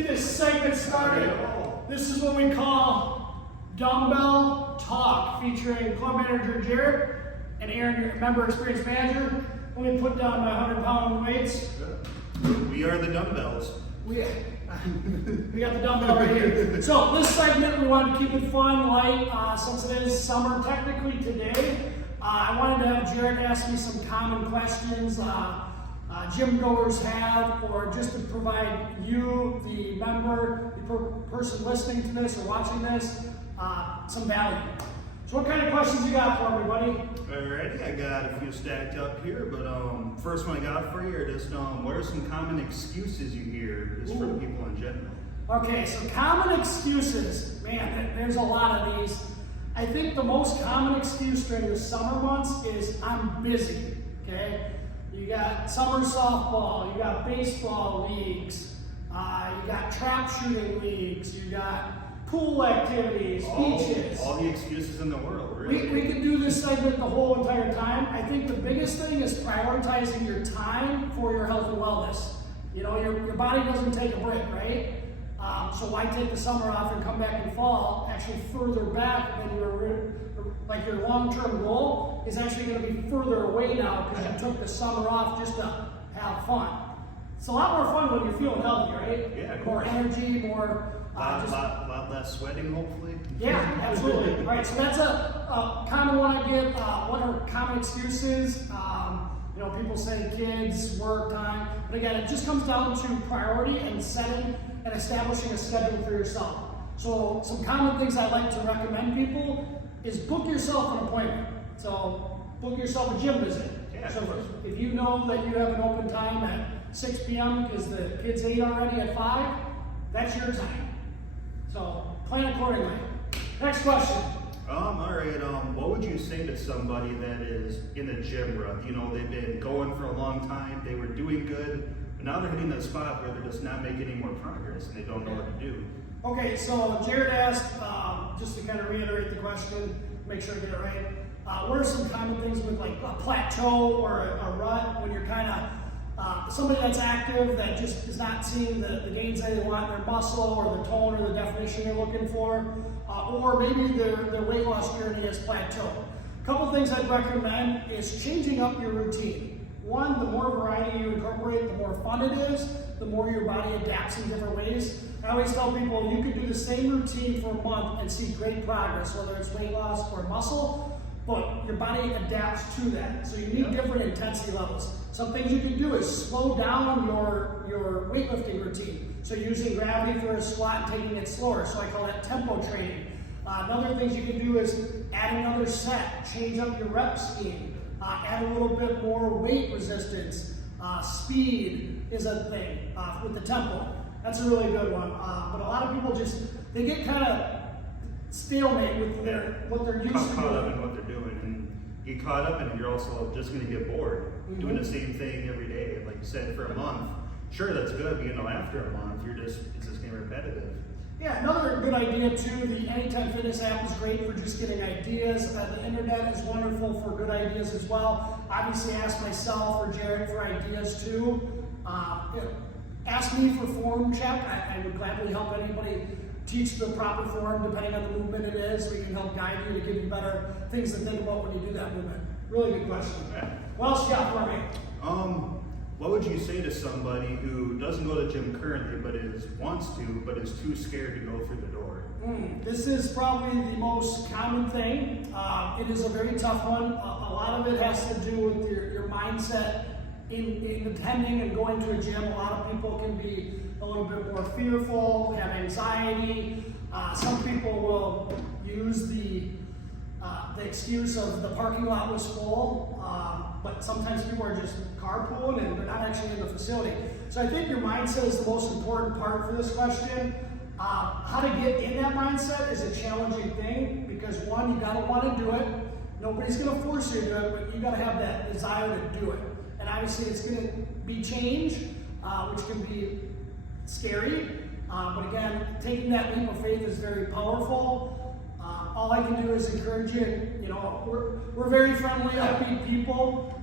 get this segment started. This is what we call Dumbbell Talk, featuring club manager Jared and Aaron, your member experience manager. Let me put down my 100-pound weights. We are the dumbbells. We got the dumbbell right here. So this segment, we wanted to keep it fun, light, since it is summer technically today. I wanted to have Jared ask me some common questions gym goers have, or just to provide you, the member, the person listening to this or watching this, some value. So what kind of questions you got for me, buddy? Alrighty, I got a few stacked up here, but first one I got for you are just what are some common excuses you hear just for the people in general? Okay, so common excuses, man, there's a lot of these. I think the most common excuse during the summer months is I'm busy, okay? You got summer softball, you got baseball leagues, you got trap shooting leagues, you got pool activities, beaches. All the excuses in the world, really. We could do this segment the whole entire time. I think the biggest thing is prioritizing your time for your health and wellness. You know, your body doesn't take a break, right? So why take the summer off and come back in fall, actually further back than your long-term goal is actually going to be further away now because you took the summer off just to have fun. It's a lot more fun when you're feeling healthy, right? Yeah. More energy, more... lot less sweating, hopefully. Yeah, absolutely. All right, so that's a common one I get. What are common excuses? You know, people say kids, work time. But again, it just comes down to priority and setting and establishing a schedule for yourself. So some common things I like to recommend people is book yourself an appointment. So book yourself a gym visit. Yeah, so if you know that you have an open time at 6 p.m. because the kids ate already at 5, that's your time. So plan accordingly. Next question. All right. What would you say to somebody that is in a gym rut? You know, they've been going for a long time, they were doing good, but now they're hitting that spot where they're just not making any more progress and they don't know what to do. Okay, so Jared asked, just to kind of reiterate the question, make sure I get it right. What are some common things with like a plateau or a rut when you're kind of somebody that's active that just is not seeing the gains that they want in their muscle or the tone or the definition they're looking for, or maybe their weight loss journey has plateaued. A couple things I'd recommend is changing up your routine. One, the more variety you incorporate, the more fun it is, the more your body adapts in different ways. I always tell people you can do the same routine for a month and see great progress, whether it's weight loss or muscle, but your body adapts to that. So you need different intensity levels. Some things you can do is slow down your weightlifting routine. So using gravity for a squat and taking it slower. So I call that tempo training. Another things you can do is add another set, change up your rep scheme, add a little bit more weight resistance. Speed is a thing with the tempo. That's a really good one. But a lot of people they get kind of stalemate with what they're used to Caught doing. up in what they're doing, and get caught up and you're also just going to get bored doing the same thing every day. Like you said, for a month, sure, that's good, but you know, after a month, it's just getting repetitive. Yeah, another good idea too, the Anytime Fitness app is great for just getting ideas. The internet is wonderful for good ideas as well. Obviously ask myself or Jared for ideas too. Ask me for form check. I would gladly help anybody teach the proper form depending on the movement it is. We can help guide you to give you better things to think about when you do that movement. Really good question. Yeah. What else you got for me? What would you say to somebody who doesn't go to the gym currently wants to, but is too scared to go through the door? This is probably the most common thing. It is a very tough one. A lot of it has to do with your mindset in attending and going to a gym. A lot of people can be a little bit more fearful, have anxiety. Some people will use the excuse of the parking lot was full, but sometimes people are just carpooling and they're not actually in the facility. So I think your mindset is the most important part for this question. How to get in that mindset is a challenging thing because one, you gotta want to do it. Nobody's gonna force you to do it, but you gotta have that desire to do it. And obviously it's gonna be change, which can be scary. But again, taking that leap of faith is very powerful. All I can do is encourage you. You know, we're very friendly, upbeat people.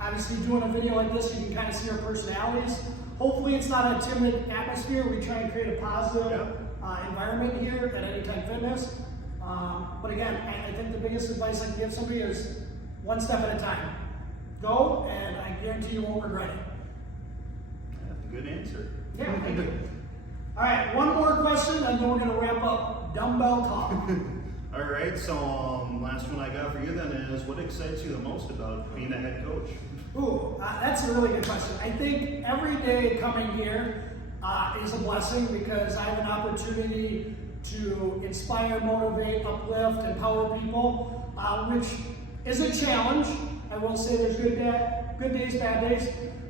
Obviously, doing a video like this, you can kind of see our personalities. Hopefully, it's not a timid atmosphere. We try and create a positive environment here at Anytime Fitness. But again, I think the biggest advice I can give somebody is one step at a time. Go, and I guarantee you won't regret it. That's a good answer. Yeah, thank you. All right, one more question, and then we're going to wrap up dumbbell talk. All right, so last one I got for you then is, what excites you the most about being a head coach? Ooh, that's a really good question. I think every day coming here is a blessing because I have an opportunity to inspire, motivate, uplift, empower people, which is a challenge. I will say there's good days, bad days,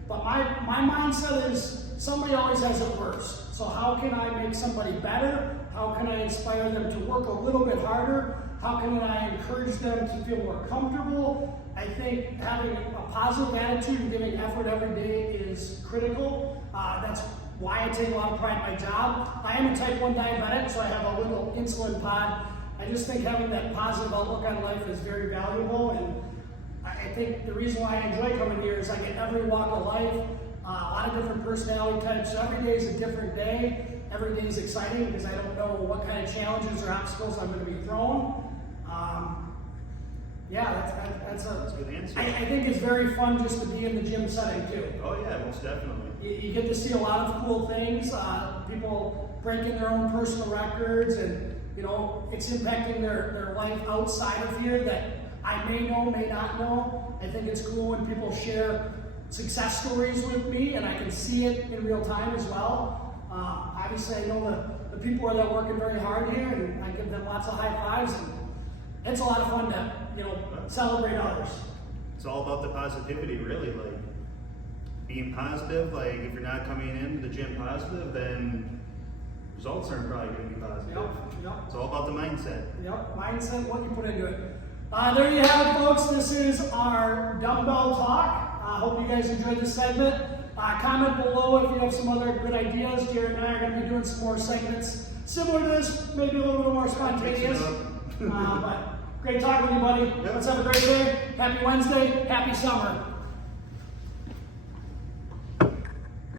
but my mindset is somebody always has it worse. So how can I make somebody better? How can I inspire them to work a little bit harder? How can I encourage them to feel more comfortable? I think having a positive attitude and giving effort every day is critical. That's why I take a lot of pride in my job. I am a type 1 diabetic, so I have a little insulin pod. I just think having that positive outlook on life is very valuable, and I think the reason why I enjoy coming here is I get every walk of life, a lot of different personality types, so every day is a different day. Every day is exciting because I don't know what kind of challenges or obstacles I'm going to be thrown. That's a good answer. I think it's very fun just to be in the gym setting too. Oh yeah, most definitely. You get to see a lot of cool things, people breaking their own personal records, and it's impacting their life outside of here that I may know, may not know. I think it's cool when people share success stories with me, and I can see it in real time as well. Obviously, I know the people that are working very hard here, and I give them lots of high fives, and it's a lot of fun to celebrate others. It's all about the positivity, really. Like being positive. Like if you're not coming into the gym positive, then results aren't probably going to be positive. Yep. It's all about the mindset. Yep, mindset, what you put into it. There you have it, folks. This is our dumbbell talk. I hope you guys enjoyed this segment. Comment below if you have some other good ideas. Jared and I are going to be doing some more segments similar to this, maybe a little bit more spontaneous. But great talking with you, buddy. Yep. Let's have a great day. Happy Wednesday. Happy summer.